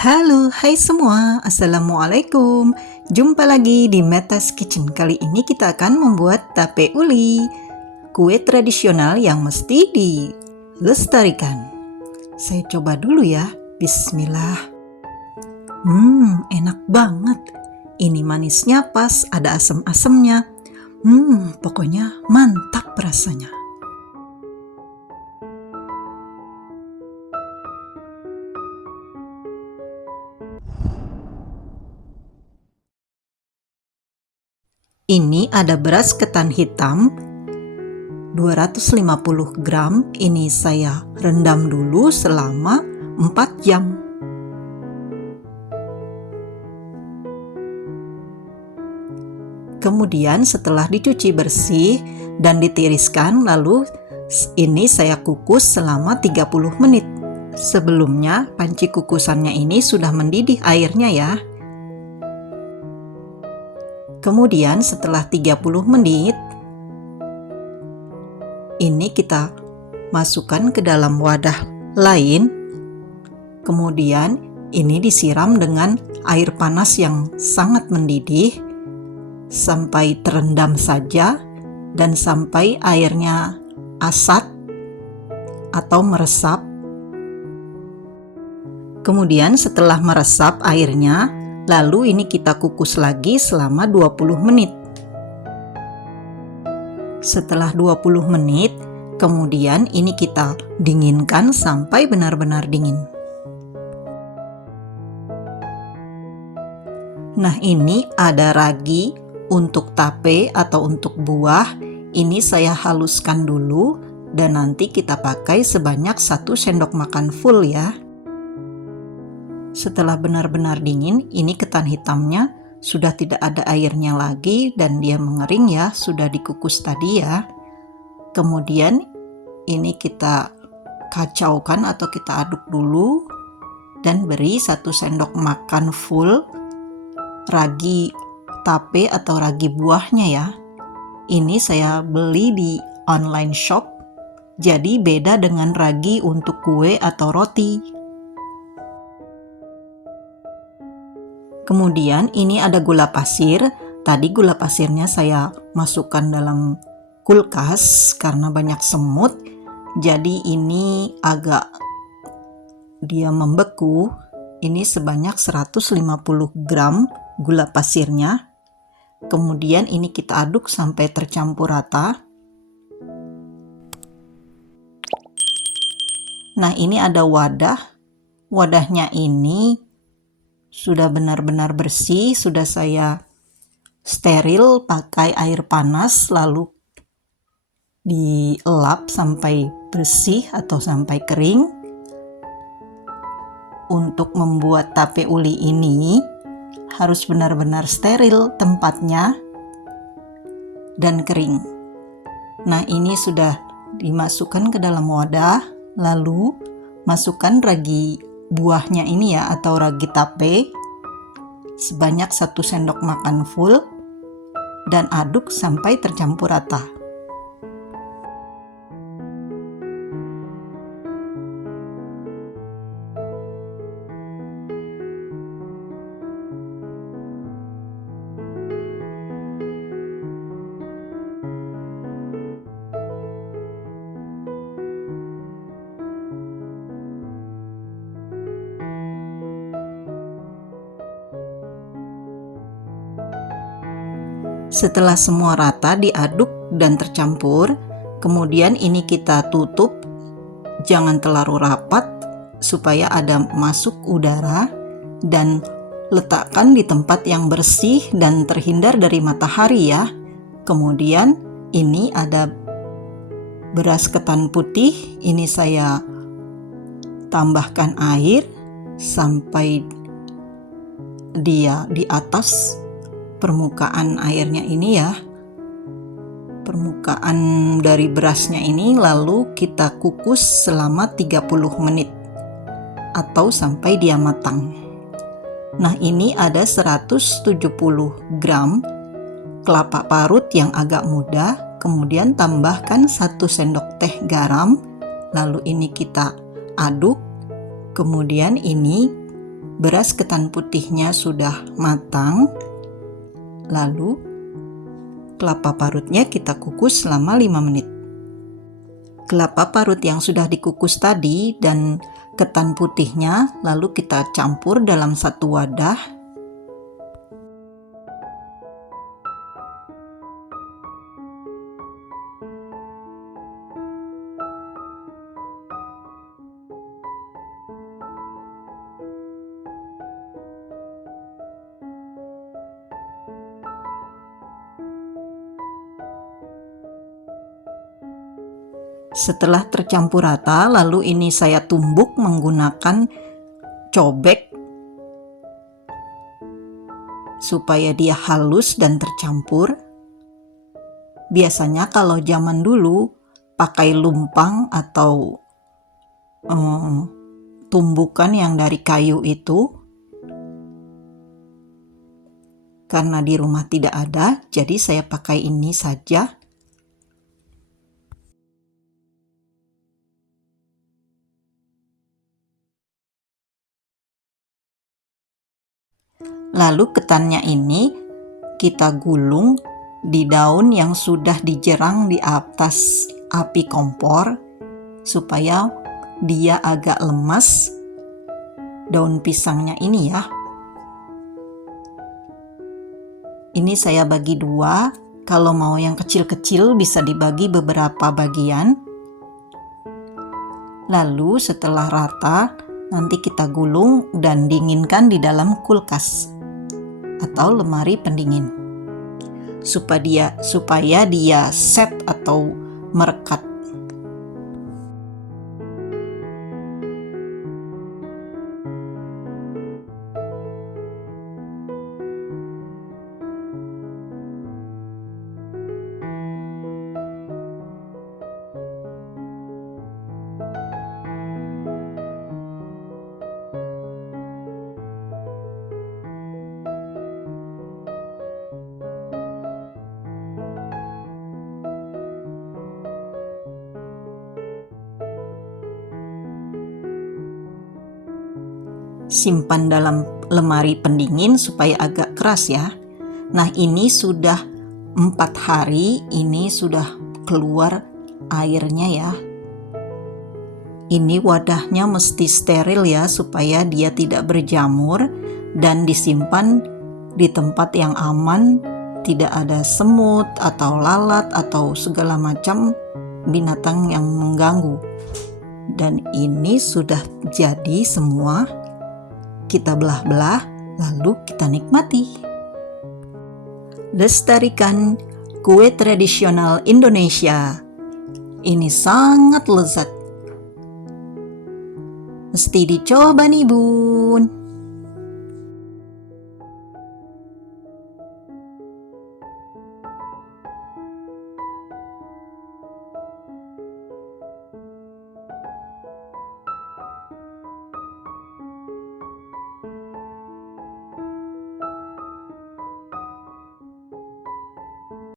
Halo, hai semua. Assalamualaikum. Jumpa lagi di Metas Kitchen. Kali ini kita akan membuat tape uli, kue tradisional yang mesti dilestarikan. Saya coba dulu ya. Bismillah. Enak banget. Ini manisnya pas, ada asam-asamnya. Pokoknya mantap rasanya. Ini ada beras ketan hitam 250 gram. Ini saya rendam dulu selama 4 jam. Kemudian setelah dicuci bersih dan ditiriskan, lalu ini saya kukus selama 30 menit. Sebelumnya panci kukusannya ini sudah mendidih airnya ya. Kemudian setelah 30 menit, ini kita masukkan ke dalam wadah lain. Kemudian ini disiram dengan air panas yang sangat mendidih sampai terendam saja dan sampai airnya asat atau meresap. Kemudian setelah meresap airnya, lalu ini kita kukus lagi selama 20 menit. Setelah 20 menit, kemudian ini kita dinginkan sampai benar-benar dingin. Nah, ini ada ragi untuk tape atau untuk buah. Ini saya haluskan dulu dan nanti kita pakai sebanyak 1 sendok makan full ya. Setelah benar-benar dingin, ini ketan hitamnya sudah tidak ada airnya lagi dan dia mengering ya, sudah dikukus tadi ya. Kemudian ini kita kacaukan atau kita aduk dulu dan beri 1 sendok makan full ragi tape atau ragi buahnya ya. Ini saya beli di online shop, jadi beda dengan ragi untuk kue atau roti. Kemudian ini ada gula pasir. Tadi gula pasirnya saya masukkan dalam kulkas karena banyak semut. Jadi ini agak dia membeku. Ini sebanyak 150 gram gula pasirnya. Kemudian ini kita aduk sampai tercampur rata. Nah, ini ada wadah. Wadahnya ini sudah benar-benar bersih, sudah saya steril pakai air panas, lalu dielap sampai bersih atau sampai kering. Untuk membuat tape uli ini harus benar-benar steril tempatnya dan kering. Nah, ini sudah dimasukkan ke dalam wadah, lalu masukkan ragi buahnya ini ya atau ragi tape sebanyak 1 sendok makan full dan aduk sampai tercampur rata. Setelah semua rata diaduk dan tercampur, kemudian ini kita tutup, jangan terlalu rapat supaya ada masuk udara, dan letakkan di tempat yang bersih dan terhindar dari matahari ya. Kemudian ini ada beras ketan putih, ini saya tambahkan air sampai dia di atas permukaan airnya ini ya, permukaan dari berasnya ini, lalu kita kukus selama 30 menit atau sampai dia matang. Nah, ini ada 170 gram kelapa parut yang agak muda, kemudian tambahkan 1 sendok teh garam, lalu ini kita aduk. Kemudian ini beras ketan putihnya sudah matang, lalu kelapa parutnya kita kukus selama 5 menit. Kelapa parut yang sudah dikukus tadi dan ketan putihnya lalu kita campur dalam satu wadah. Setelah tercampur rata, lalu ini saya tumbuk menggunakan cobek supaya dia halus dan tercampur. Biasanya kalau zaman dulu pakai lumpang atau tumbukan yang dari kayu itu. Karena di rumah tidak ada, jadi saya pakai ini saja. Lalu ketannya ini kita gulung di daun yang sudah dijerang di atas api kompor supaya dia agak lemas, daun pisangnya ini ya. Ini saya bagi 2, kalau mau yang kecil-kecil bisa dibagi beberapa bagian. Lalu setelah rata, nanti kita gulung dan dinginkan di dalam kulkas atau lemari pendingin supaya dia set atau merekat. Simpan dalam lemari pendingin supaya agak keras ya. Nah, ini sudah 4 hari, ini sudah keluar airnya ya. Ini wadahnya mesti steril ya supaya dia tidak berjamur dan disimpan di tempat yang aman, tidak ada semut atau lalat atau segala macam binatang yang mengganggu. Dan ini sudah jadi semua. Kita belah-belah, lalu kita nikmati. Lestarikan kue tradisional Indonesia. Ini sangat lezat. Mesti dicoba nih, Bun.